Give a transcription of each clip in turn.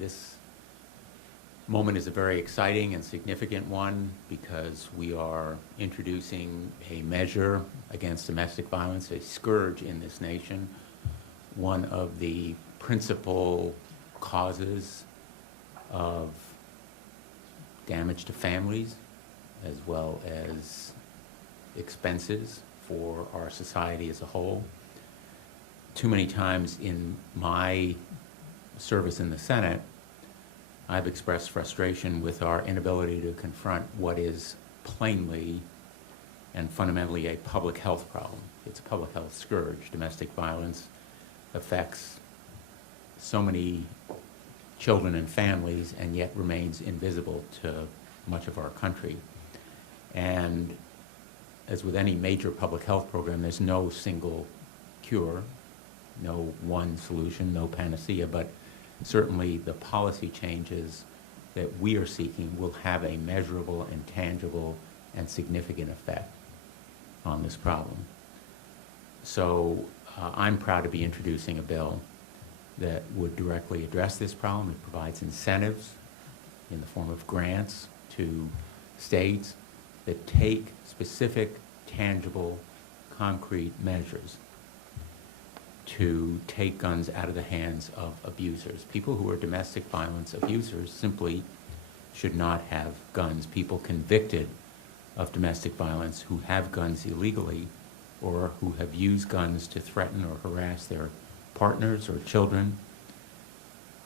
This moment is a very exciting and significant one because we are introducing a measure against domestic violence, a scourge in this nation. One of the principal causes of damage to families as well as expenses for our society as a whole. Too many times in my service in the Senate, I've expressed frustration with our inability to confront what is plainly and fundamentally a public health problem. It's a public health scourge. Domestic violence affects so many children and families and yet remains invisible to much of our country. And as with any major public health program, there's no single cure, no one solution, no panacea, but certainly the policy changes that we are seeking will have a measurable and tangible and significant effect on this problem. So I'm proud to be introducing a bill that would directly address this problem. It provides incentives in the form of grants to states that take specific, tangible, concrete measures to take guns out of the hands of abusers. People who are domestic violence abusers simply should not have guns. People convicted of domestic violence who have guns illegally or who have used guns to threaten or harass their partners or children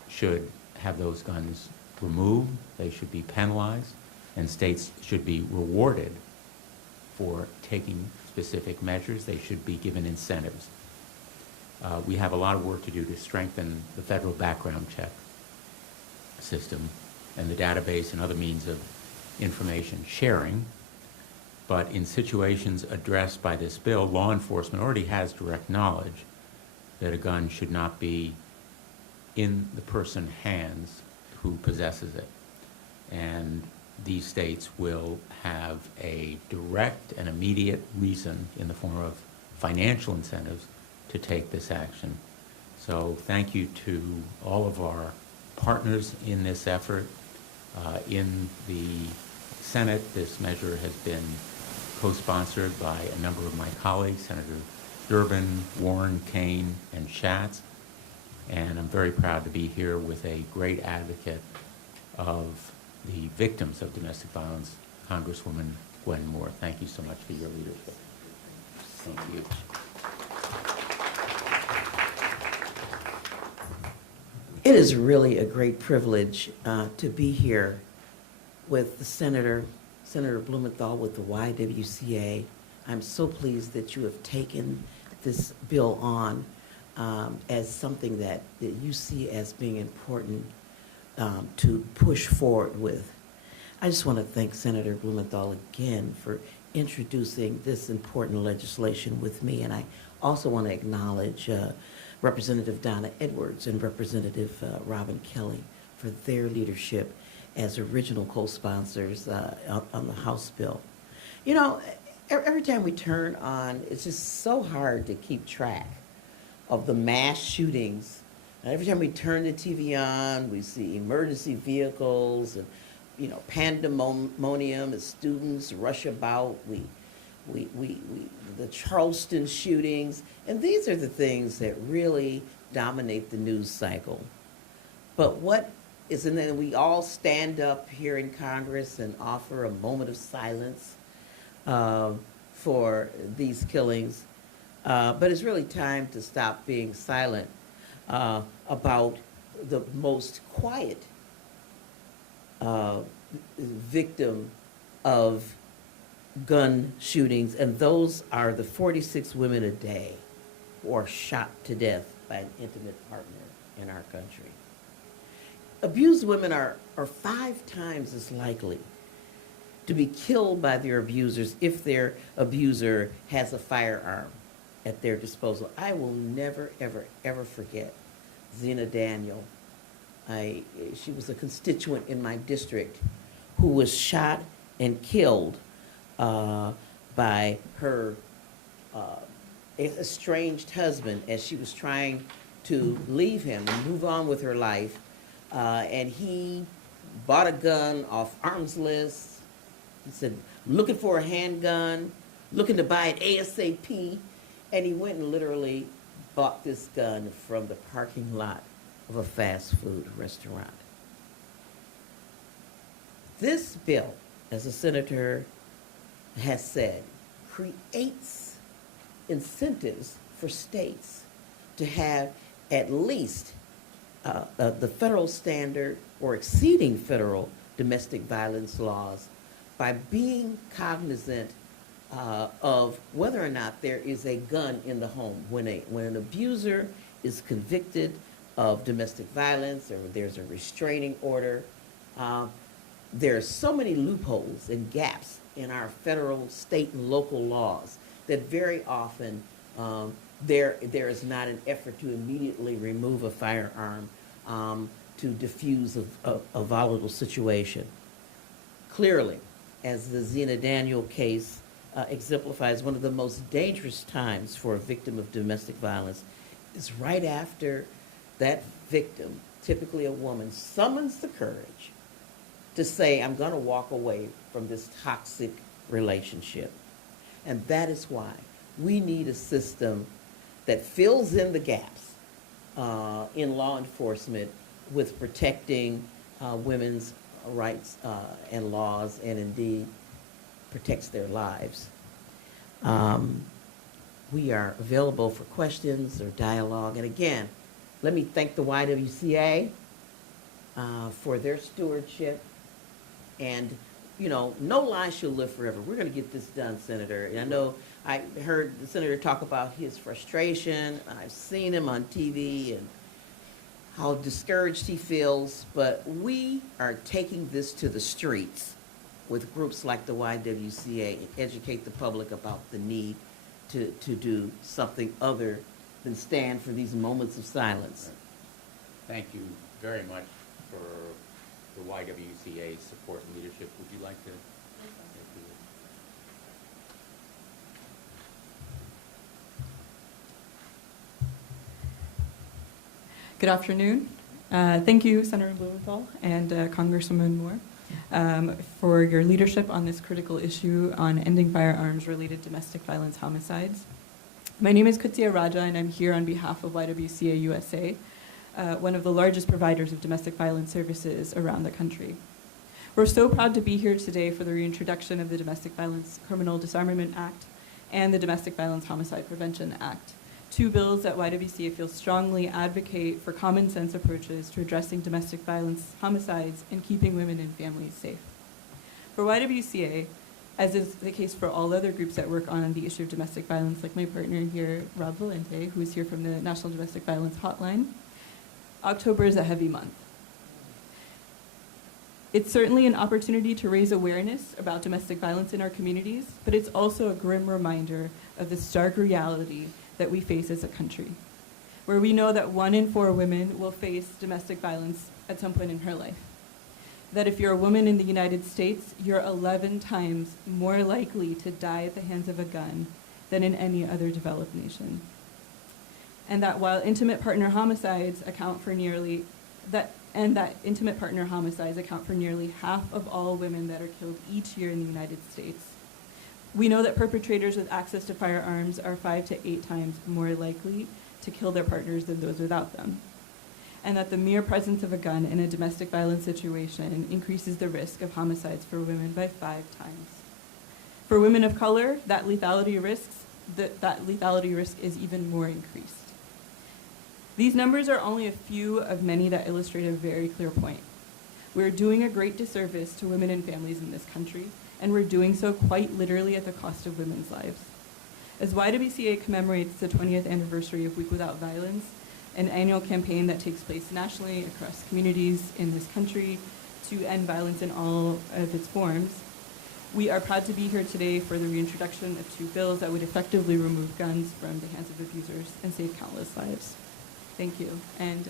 should have those guns removed. They should be penalized, and states should be rewarded for taking specific measures. They should be given incentives. We have a lot of work to do to strengthen the federal background check system and the database and other means of information sharing. But in situations addressed by this bill, law enforcement already has direct knowledge that a gun should not be in the person's hands who possesses it. And these states will have a direct and immediate reason in the form of financial incentives to take this action. So thank you to all of our partners in this effort. In the Senate, this measure has been co-sponsored by a number of my colleagues, Senator Durbin, Warren, Kane, and Schatz. And I'm very proud to be here with a great advocate of the victims of domestic violence, Congresswoman Gwen Moore. Thank you so much for your leadership. Thank you. It is really a great privilege to be here with the Senator Blumenthal with the YWCA. I'm so pleased that you have taken this bill on as something that you see as being important to push forward with. I just want to thank Senator Blumenthal again for introducing this important legislation with me, and I also want to acknowledge Representative Donna Edwards and Representative Robin Kelly for their leadership as original co-sponsors on the House bill. You know, every time we turn on, it's just so hard to keep track of the mass shootings. Every time we turn the TV on, we see emergency vehicles and, you know, pandemonium as students rush about. The Charleston shootings, and these are the things that really dominate the news cycle. But what is, and then we all stand up here in Congress and offer a moment of silence for these killings. But it's really time to stop being silent about the most quiet victim of gun shootings, and those are the 46 women a day who are shot to death by an intimate partner in our country. Abused women are 5 times as likely to be killed by their abusers if their abuser has a firearm at their disposal. I will never, ever, ever forget Zena Daniel. She was a constituent in my district who was shot and killed by her estranged husband as she was trying to leave him and move on with her life and he bought a gun off arms list. He said, looking for a handgun, looking to buy it ASAP. And he went and literally bought this gun from the parking lot of a fast food restaurant. This bill, as the senator has said, creates incentives for states to have at least the federal standard or exceeding federal domestic violence laws by being cognizant of whether or not there is a gun in the home. When an abuser is convicted of domestic violence or there's a restraining order, there are so many loopholes and gaps in our federal, state, and local laws that very often there is not an effort to immediately remove a firearm to diffuse a volatile situation. Clearly, as the Zena Daniel case exemplifies, one of the most dangerous times for a victim of domestic violence is right after that victim, typically a woman, summons the courage to say, I'm going to walk away from this toxic relationship. And that is why we need a system that fills in the gaps in law enforcement with protecting women's rights and laws, and indeed protects their lives. We are available for questions or dialogue. And again, let me thank the YWCA for their stewardship. And, you know, no lie shall live forever. We're going to get this done, Senator. And I know I heard the Senator talk about his frustration. I've seen him on TV and how discouraged he feels. But we are taking this to the streets with groups like the YWCA and educate the public about the need to do something other than stand for these moments of silence. Thank you very much for the YWCA's support and leadership. Would you like to? Good afternoon. Thank you, Senator Blumenthal and Congresswoman Moore, for your leadership on this critical issue on ending firearms-related domestic violence homicides. My name is Kutsia Raja, and I'm here on behalf of YWCA USA, one of the largest providers of domestic violence services around the country. We're so proud to be here today for the reintroduction of the Domestic Violence Criminal Disarmament Act and the Domestic Violence Homicide Prevention Act, two bills that YWCA feels strongly advocate for common sense approaches to addressing domestic violence homicides and keeping women and families safe. For YWCA, as is the case for all other groups that work on the issue of domestic violence, like my partner here, Rob Valente, who is here from the National Domestic Violence Hotline, October is a heavy month. It's certainly an opportunity to raise awareness about domestic violence in our communities, but it's also a grim reminder of the stark reality that we face as a country, where we know that 1 in 4 women will face domestic violence at some point in her life. That if you're a woman in the United States, you're 11 times more likely to die at the hands of a gun than in any other developed nation. And that while intimate partner homicides account for nearly half of all women that are killed each year in the United States, we know that perpetrators with access to firearms are 5 to 8 times more likely to kill their partners than those without them. And that the mere presence of a gun in a domestic violence situation increases the risk of homicides for women by 5 times. For women of color, that lethality risk is even more increased. These numbers are only a few of many that illustrate a very clear point. We're doing a great disservice to women and families in this country, and we're doing so quite literally at the cost of women's lives. As YWCA commemorates the 20th anniversary of Week Without Violence, an annual campaign that takes place nationally across communities in this country to end violence in all of its forms, we are proud to be here today for the reintroduction of 2 bills that would effectively remove guns from the hands of abusers and save countless lives. Thank you. And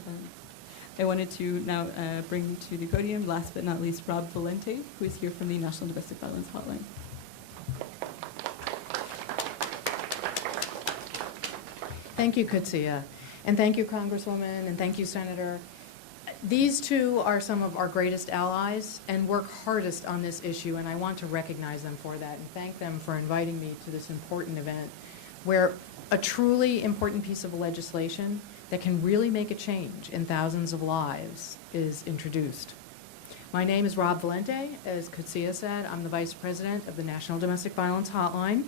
I wanted to now bring to the podium, last but not least, Rob Valente, who is here from the National Domestic Violence Hotline. Thank you, Kutsia. And thank you, Congresswoman, and thank you, Senator. These two are some of our greatest allies and work hardest on this issue, and I want to recognize them for that and thank them for inviting me to this important event where a truly important piece of legislation that can really make a change in thousands of lives is introduced. My name is Rob Valente. As Kutsia said, I'm the Vice President of the National Domestic Violence Hotline.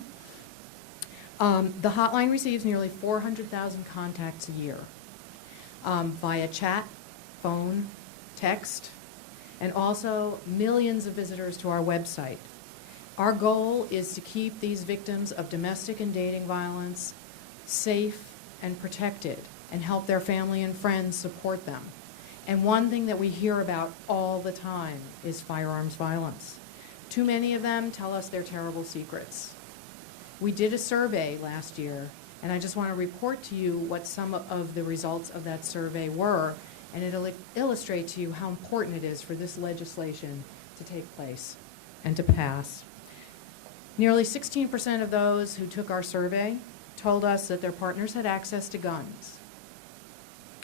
The hotline receives nearly 400,000 contacts a year via chat, phone, text, and also millions of visitors to our website. Our goal is to keep these victims of domestic and dating violence safe and protected and help their family and friends support them. And one thing that we hear about all the time is firearms violence. Too many of them tell us their terrible secrets. We did a survey last year, and I just want to report to you what some of the results of that survey were, and it'll illustrate to you how important it is for this legislation to take place and to pass. Nearly 16% of those who took our survey told us that their partners had access to guns.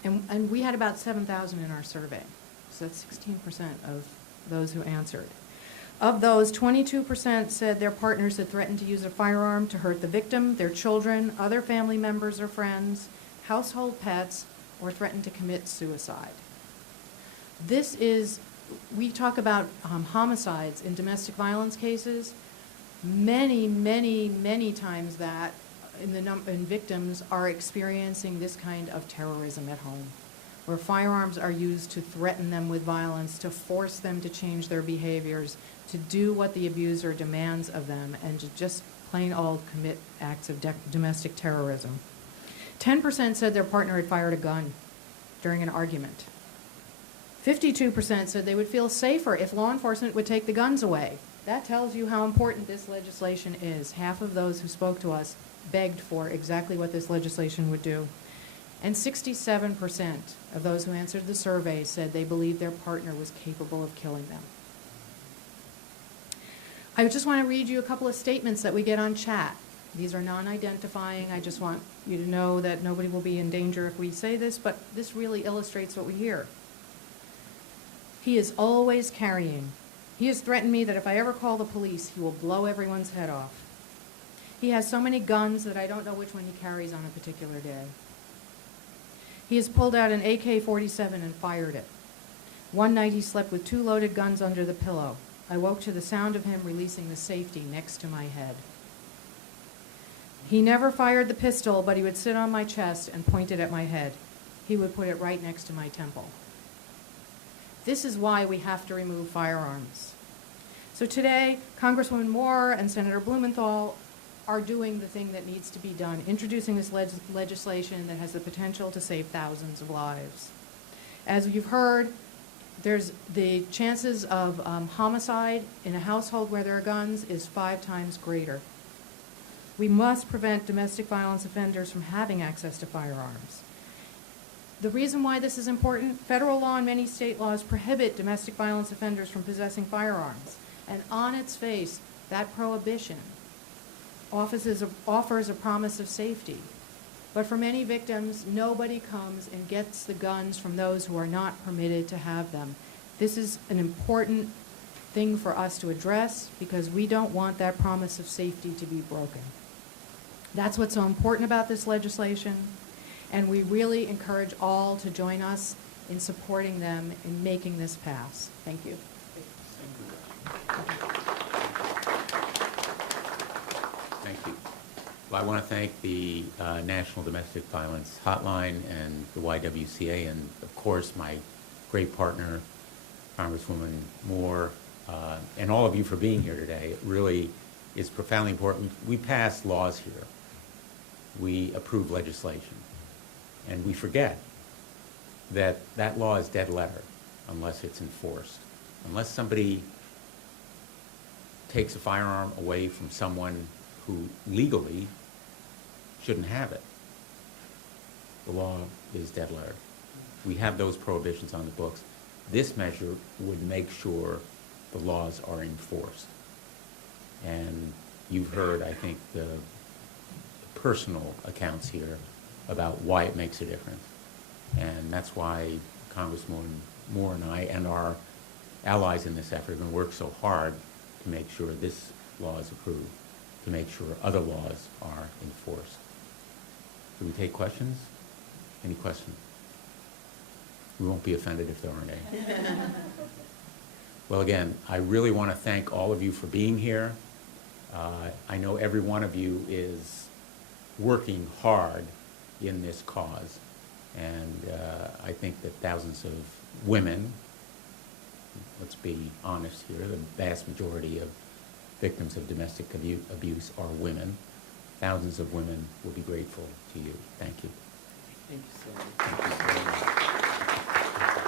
And we had about 7,000 in our survey, so that's 16% of those who answered. Of those, 22% said their partners had threatened to use a firearm to hurt the victim, their children, other family members or friends, household pets, or threatened to commit suicide. This is, we talk about homicides in domestic violence cases. Many, many, many times that in victims are experiencing this kind of terrorism at home, where firearms are used to threaten them with violence, to force them to change their behaviors, to do what the abuser demands of them, and to just plain old commit acts of domestic terrorism. 10% said their partner had fired a gun during an argument. 52% said they would feel safer if law enforcement would take the guns away. That tells you how important this legislation is. Half of those who spoke to us begged for exactly what this legislation would do. And 67% of those who answered the survey said they believed their partner was capable of killing them. I just want to read you a couple of statements that we get on chat. These are non-identifying. I just want you to know that nobody will be in danger if we say this, but this really illustrates what we hear. He is always carrying. He has threatened me that if I ever call the police, he will blow everyone's head off. He has so many guns that I don't know which one he carries on a particular day. He has pulled out an AK-47 and fired it. One night he slept with 2 loaded guns under the pillow. I woke to the sound of him releasing the safety next to my head. He never fired the pistol, but he would sit on my chest and point it at my head. He would put it right next to my temple. This is why we have to remove firearms. So today, Congresswoman Moore and Senator Blumenthal are doing the thing that needs to be done, introducing this legislation that has the potential to save thousands of lives. As you've heard, there's the chances of homicide in a household where there are guns is 5 times greater. We must prevent domestic violence offenders from having access to firearms. The reason why this is important, federal law and many state laws prohibit domestic violence offenders from possessing firearms. And on its face, that prohibition offers a promise of safety. But for many victims, nobody comes and gets the guns from those who are not permitted to have them. This is an important thing for us to address because we don't want that promise of safety to be broken. That's what's so important about this legislation, and we really encourage all to join us in supporting them in making this pass. Thank you. Thank you. Well, I want to thank the National Domestic Violence Hotline and the YWCA, and of course my great partner, Congresswoman Moore, and all of you for being here today. It really is profoundly important. We pass laws here. We approve legislation. And we forget that that law is dead letter unless it's enforced. Unless somebody takes a firearm away from someone who legally shouldn't have it, the law is dead letter. We have those prohibitions on the books. This measure would make sure the laws are enforced. And you've heard, I think, the personal accounts here about why it makes a difference. And that's why Congresswoman Moore and I and our allies in this effort are going to work so hard to make sure this law is approved, to make sure other laws are enforced. Do we take questions? Any questions? We won't be offended if there aren't any. Well, again, I really want to thank all of you for being here. I know every one of you is working hard in this cause, and I think that thousands of women, let's be honest here, the vast majority of victims of domestic abuse are women. Thousands of women will be grateful to you. Thank you. Thank you so much. Thank you so much.